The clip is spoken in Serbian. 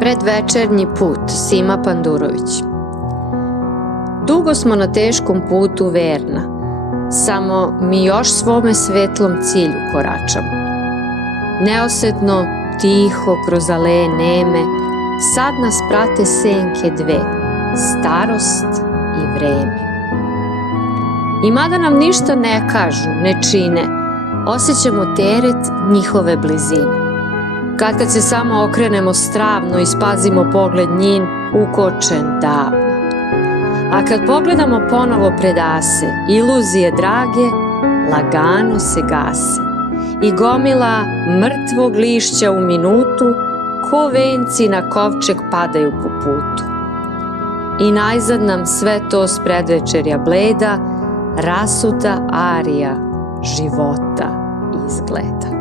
Predvečernji put, Sima Pandurović. Dugo smo na teškom putu verna, samo mi još svome svetlom cilju koračamo. Neosetno, tiho, kroz aleje neme, sad nas prate senke dve, starost i vreme. I mada nam ništa ne kažu, ne čine, osjećamo teret njihove blizine. Kad se samo okrenemo stravno i spazimo pogled njin, ukočen davno. A kad pogledamo ponovo predase, iluzije drage, lagano se gase. I gomila mrtvog lišća u minutu, ko venci na kovčeg padaju po putu. I najzad nam sve to s predvečerja bleda, rasuta arija života izgleda.